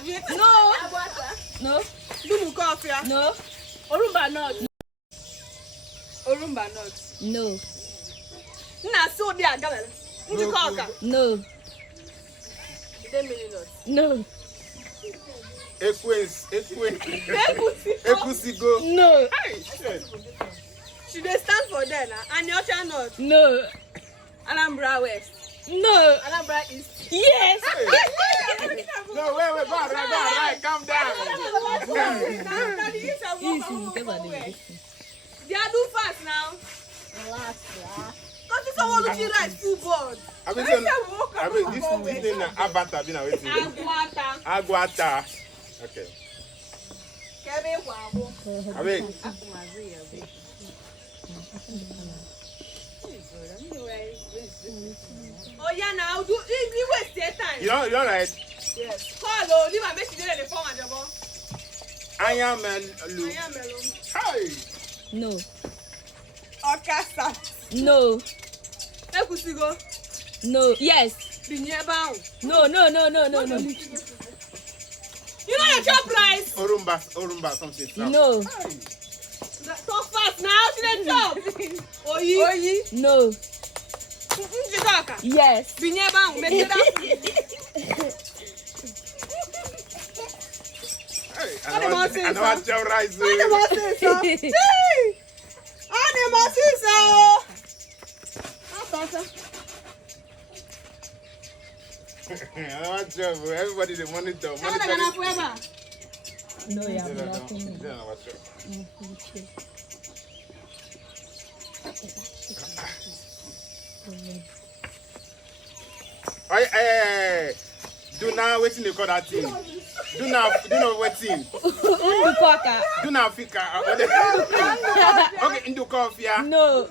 No. No. Dunu coffee. No. Orumba nut. Orumba nut. No. Na so dia gavel. Ndi coca. No. No. Ekusigo. No. She dey stand for there na. Anyocha nut. No. Anambra West. No. Anambra East. Yes. No, wait, go right, calm down. They are do fast now. Relax, yeah. Because this one looking like full board. I mean, this thing na abata been waiting. Aguata. Okay. I mean, oh yeah, now do you waste your time? you're right. Yes. Hello, leave my message there the phone at the ball. I am Lu. Hey. No. Okasa. No. Ekusigo. No. Yes. Binyeba. No. You know your job price? Orumba, something. No. So fast now, she the job. Oyi. No. Njidaka. Yes. Binyeba, make that. I know what your rice is. I everybody they monitor. No, yeah, I'm nothing. Do now waiting to call that thing. Do now waiting. Do now fika. Okay, into coffee. No.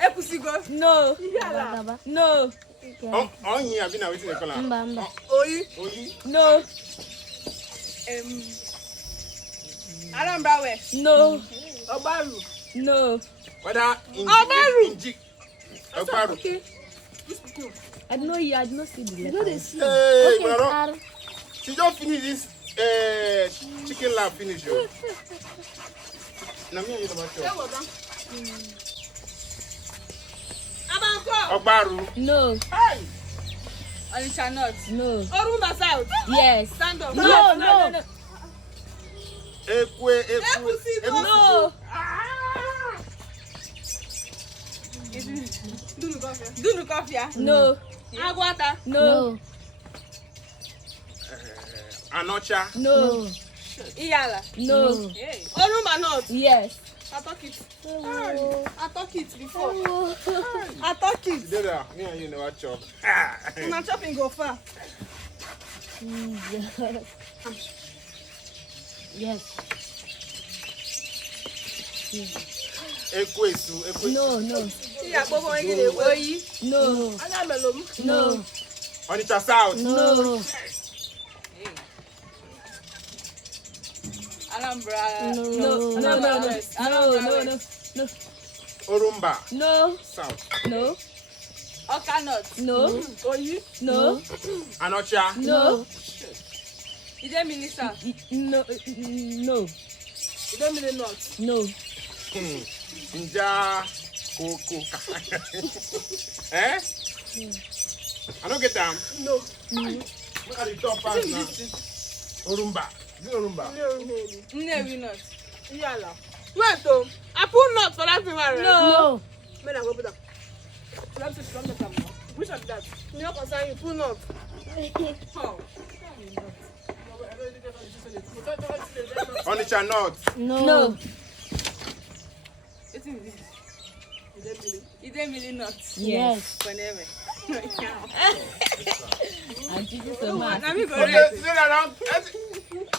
Ekusigo. No. No. On here, I've been waiting to call that. Oyi. No. Anambra West. No. Obaru. No. Whether in Obaru. Okay. I don't know you. I did not see the letter. Hey, brother. She just finished this chicken lab finish. Now me and you about Obaru. No. Hey. Onisha North. No. Orumba South. Yes. Stand up. No. Ekusigo. No. Dunu coffee. No. Aguata. No. Anocha. No. Iyala. No. Hey. Orumba North. Yes. I talk it. I talk it before. I talk it. Together, me and you never chop. My chopping go far. Yes. Ekwesu. No. Yeah, Bobo Oyi. No. Anamelum. No. Onitsha South. No. Anambra. No. Orumba. No. South. No. Oka North. No. Oyi. No. Anocha. No. Idemili South. No. Idemili North. No. Nja Koko. Eh? I don't get them. No. Look at the top part now. Orumba. Is it Orumba? Nnewi North. Iyala. Wait, oh. I put North for that thing, right? No. Men, I go put that. Which of that? You concern you put North. Oh. Onitsha North. No. Idemili North. Yes. Whenever. And thank you so much. Let me go.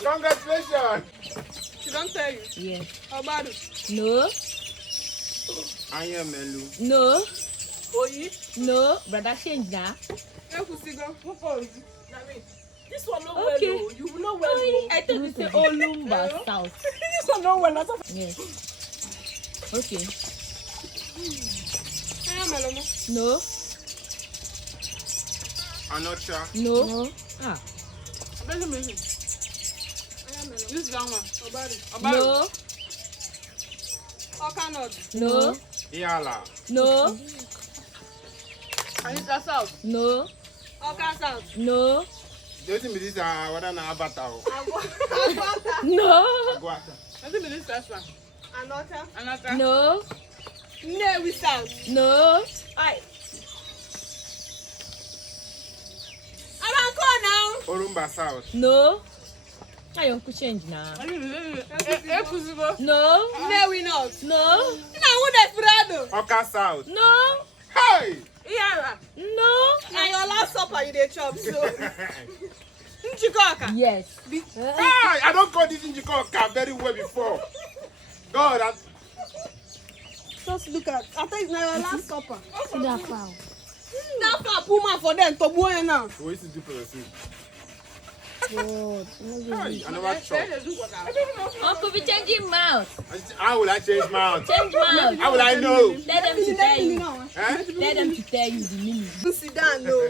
Congratulations. She don't tell you. Yes. Obaru. No. I am Elu. No. Oyi. No. Brother, change now. Ekusigo. This one no Okay. well. You know well. I thought you say Olumba South. This one no well. Yes. Okay. Anamelum. No. Anocha. No. Ah. This grandma. No. Okanot. No. Iyala. No. Anita South. No. Oka South. No. Wetin be this whether na Abata o? Agwata. No. Agwata. Wetin be this first one? Anata. No. Nnewi South. No. Aye. Abanko now. Orumba South. No. I don't change now. Ekuzibo. No. Nnewi North. No. Na who desperado? Oka South. No. Hey! Iyala. No. Na your last supper you dey chop so. Njikoka. Yes. Hey! I don't call this Njikoka very well before. God, Just look at. I think na your last supper. See that foul. That far puma for them to boy now. what is the difference? God. Hey, I never chop. Uncle, be changing mouth. How will I change mouth? Change mouth. How will I know? Let them to tell you. Eh? Let them to tell you the meaning. Sit down no.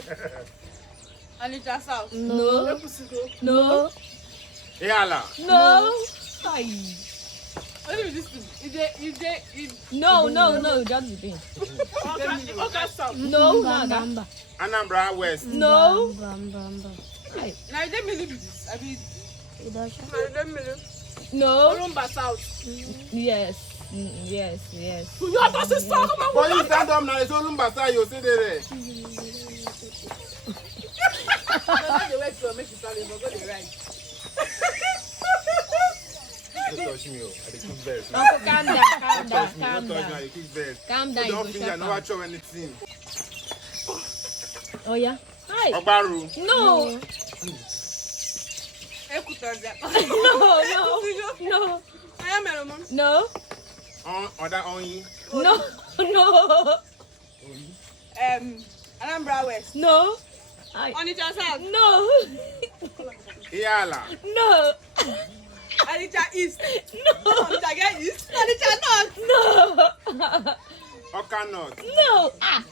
Anita South. No. No. Iyala. No. Ay. What is this thing? No, just be being. Oka South. No, no. Anambra West. No. Ay. Now you don't believe this. I mean, No. Orumba South. Yes. Yes. You are not sister. Come on. But you stand up now, it's Orumba South, you sit there. Not the way to make you stand, but go the right. Don't touch me, I dey keep best. Uncle, calm down. Don't touch me, I dey keep best. Calm down. Don't You finish, I go never shut chop anything. Oh yeah. Hi. Ogbaru. No. Ekutoza. No. I am a woman. No. Other Onyi. No. Anambra West. No. Hi. Onitsha South. No. Iyala. No. Onitsha East. No. Onitsha get East. Onitsha North. No. Oka North. No. Ah.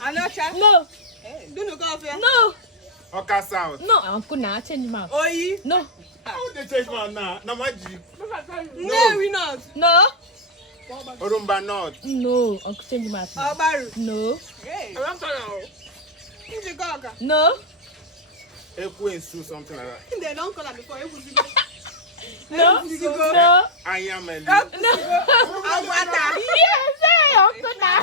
Anocha. No. Dunu coffee. No. Oka South. No. Uncle, now change mouth. Oyi. No. How they change my now? Na Maji. Nnewi North. No. Orumba North. No. Uncle, change mouth. Ogbaru. No. Njikoka. No. Ekwensu, something like that. They don't call her before. Ekuzibo. No. Ekuzibo. No. Ayameli. Agwata. Yes, hey, Uncle, now.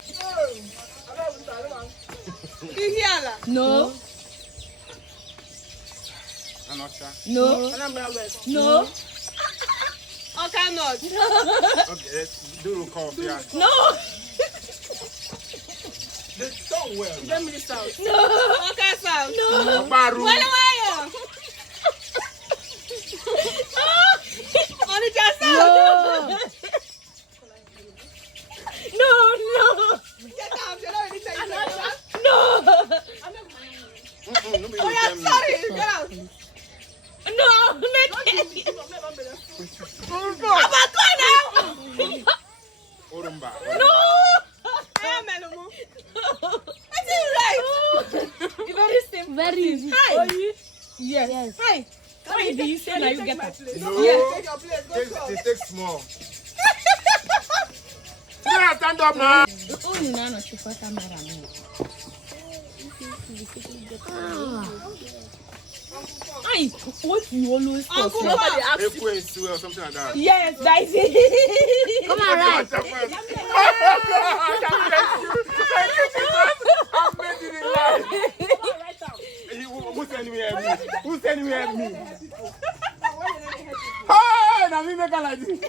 Ihiala. No. Anocha. No. Anambra West. No. Oka North. Okay, do coffee. Yeah. No. They done well. Germany South. No. Oka South. No. Ogbaru. Wale wayo. Onitsha South. No. Get out. You're not ready to say that. No. No be Oh, you yeah, tell me. sorry. Get out. No. Abako now. Orumba. No. I am Melumu. That is right. It's very simple. Very easy. Hi. Yes. Hi. Why do you say now you get that? No. Yes. Take your place. Go Take, shop. they take small. Yeah, stand up now. Only now not to camera. Hi. What you always Uncle talk? Bob. Ekwensu or something like that. Yes, that is it. Come on, right. Who's anywhere me? Who's anywhere me? Hey, now me make a like this.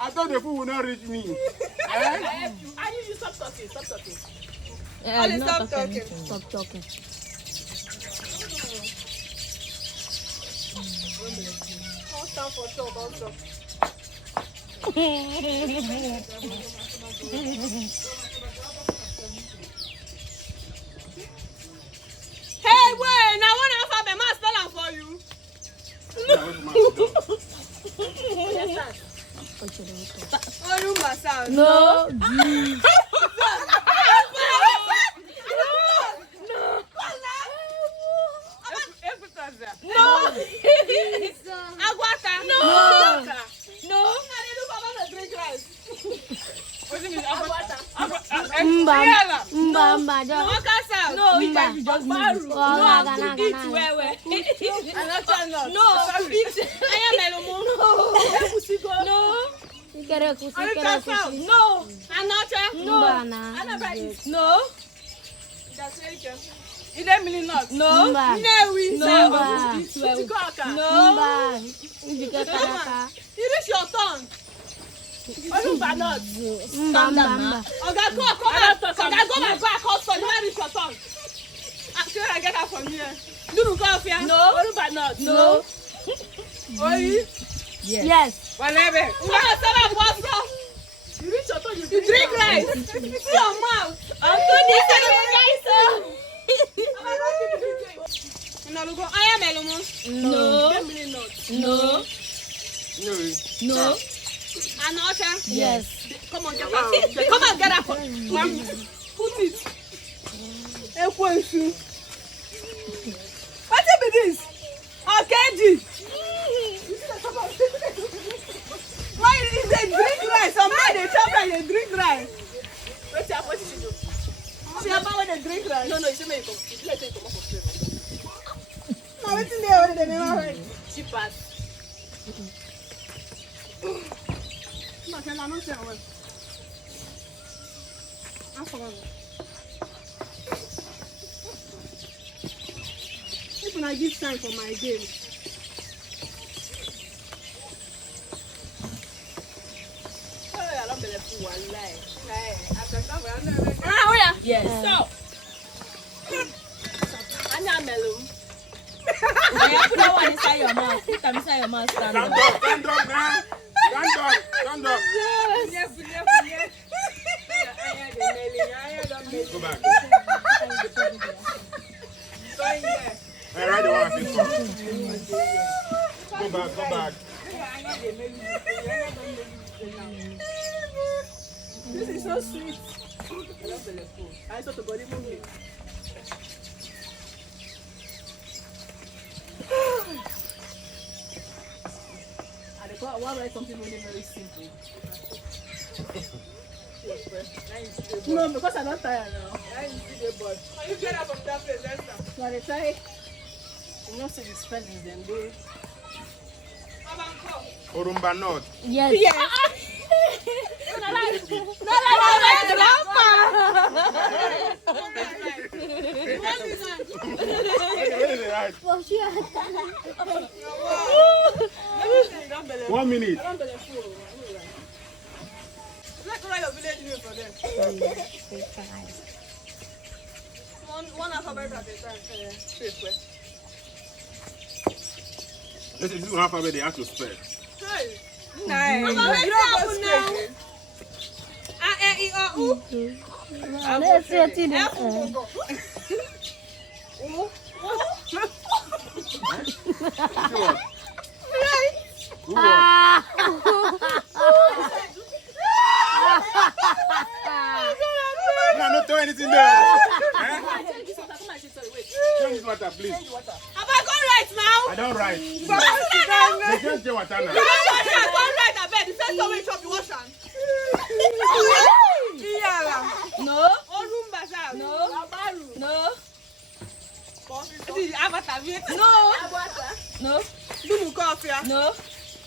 I thought the food would not reach me. I need you stop talking. Stop talking. Only stop talking. Stop talking. Don't stand for sure. Don't stop. Hey, wait! Now one alphabet must spell am for you. Orumba South. No. No, you just move. No, eat well. No, eat. No. No. No. Anambra eat. No. You don't mean not. No. No, we No. eat Well. well. No. You reach your tongue. Olumba not. Oga go my back also. You don't reach your tongue. Sure, I get that from here. Dunu coffee. No. Olumba not. No. Oyi. Yes. Whatever. You reach your tongue. You drink rice. See your mouth. I'm doing this I am Elomo. No. No. No. Another. Yes. Come on, get that. Come on, get that. Put it. What is this? Okay, why is they drink rice? Some men they chop and they drink rice. Wait, what did she do? She about when they drink rice. No, she made it come. She let it come up for flavor. No, what's in there? What did they never read? She passed. No, I'm not saying what. I'm forgotten. If I give time for my game. Yes. So. Anambra. I put that one inside your mouth. Put them inside your mouth. Stand up. Stand up, man. Stand up. Go back. I ride the one Go back. This is so sweet. I saw the body moving. I want to write something really very simple. No, because I'm not tired now. You get up from that place, that's not. I try. You know, say the spelling them do. Orumba North. Yes. Yeah. One minute. Let's write your village name for them. One alphabet at a time. This is one alphabet they have to spell. Hey. Nice. You don't go now. Let's see it in No, not throw anything there. Change water, please. Have I gone right now? I don't write. They just get water now. I gone right, I bet. The first time we chop the wash hand. No. Orumba, No. Abaru. No. Avatar. No. No. Dunu coffee. No.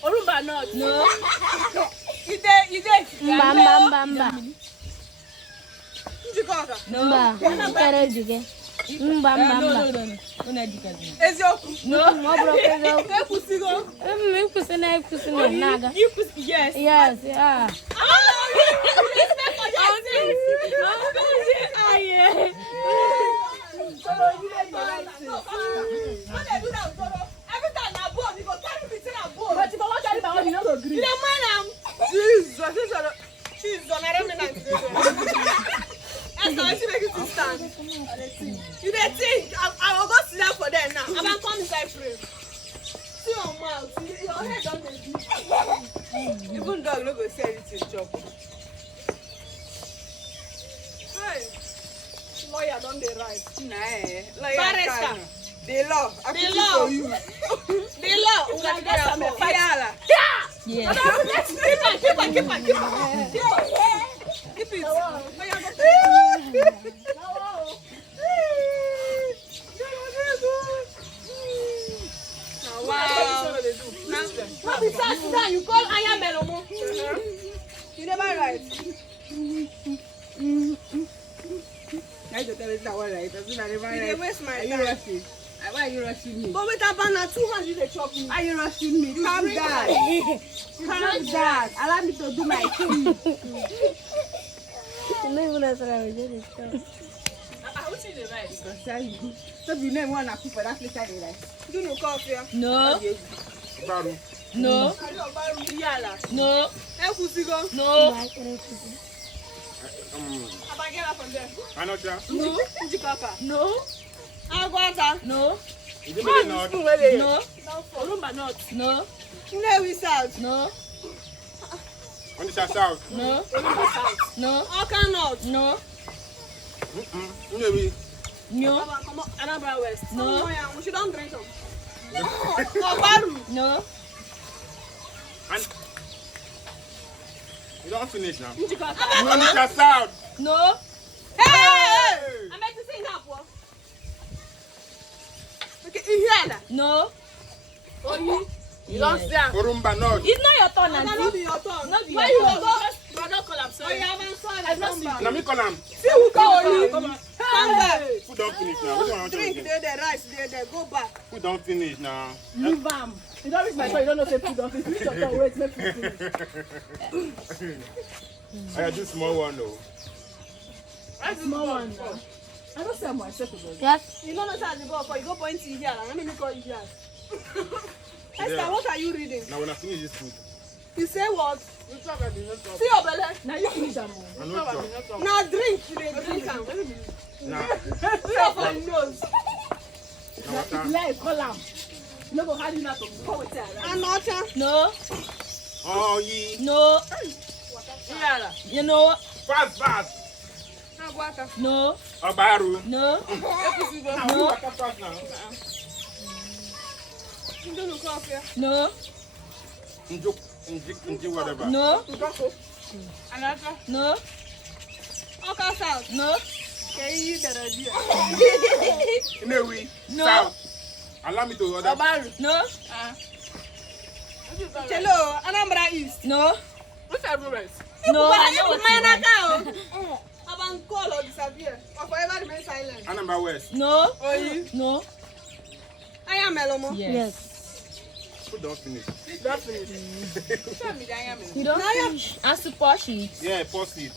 Orumba not. No. You did. Mbamba. No. Ezioku. No. Yes. Respect Yes. Yeah. for your every time I born, you go carry me till I born. But you go watch carry my own, you no go agree. You don't mind am. Jesus, she's on a remnant. That's how she make it to stand. You dey think I will go sit down for them now. I'm gonna come inside frame. See your mouth, your head don't dey bleed. Even dog no go see anything chop. Hey, lawyer don dey write. Lawyer barrister. The law. For you. The law. Yeah. Keep on. Keep it. Wow. Now besides that, you call Aya Melomo. You never write. I don't tell you that one right. That's not even You dey right. waste my Are you time. rushing? Why are you rushing me? But with that banana, 200 they chop me. Are you rushing me? Calm bring down. Calm down. Allow me to do my thing. You know even as I was doing it. What's in the right? Concern you. So you name one and for that place I dey like. Do no coffee. No, Baru. no, Yala. no, Ekusigo. no, Abagela from there. Anocha. no, Njikaka. no, Agwata. no, Is it maybe not? no, Olumba not. no, Nnewi South. no, On the south. no, Olumba South. no, Oka North. no, Maybe. no, Baba, come on. Anambra West. No. Oh, yeah, we should don't drink them. Obaru. no, And you don't finish now. Njikaka. You on the south. no, Hey! I meant to sing that one. Okay, Ihiala. no. You don't say am. Orumba North. It's not your turn, That not Auntie. be your turn. Not be Why your you turn. go? Brother call am Oh, sorry. you haven't saw that number. Now me call him. See who go you. Come back. Food don't finish now. What do you want to Drink do? there, the rice there, go back. Food don't finish now. Leave am. You don't reach my turn. You don't know say food don't finish. Finish your turn. Wait, make food finish. I do small one though. That's small one now. I don't say myself about Yes. You know not how to go for you go point to here. Let me call you here. Esther, what are you reading? Now when I finish this food, You say what? You talk about the next See your belly. Now you finish am. I know it's Now drink. You dey drink am. now. See your for nose. Now water. Like call am. You no go hard enough to go with it. And water. No, Oh ye. no, Yala. you know, Fast, fast. And water. no, Obaru. no, Now No. water fast now. You do no coffee. no, Njuk, whatever. no, Another. no, Oka South. no, Okay, you the idea. Inewi. No. South. Allow me to order. no, Hello, Anambra East. no, What's everywhere? no, I know what you want. Aban call or disappear. Or forever remain silent. Anambra West. No, Oyi. no, I am Melomo. yes. Food don't finish. Don't finish. You don't Now you- finish. And support sheet. Yeah, pause it.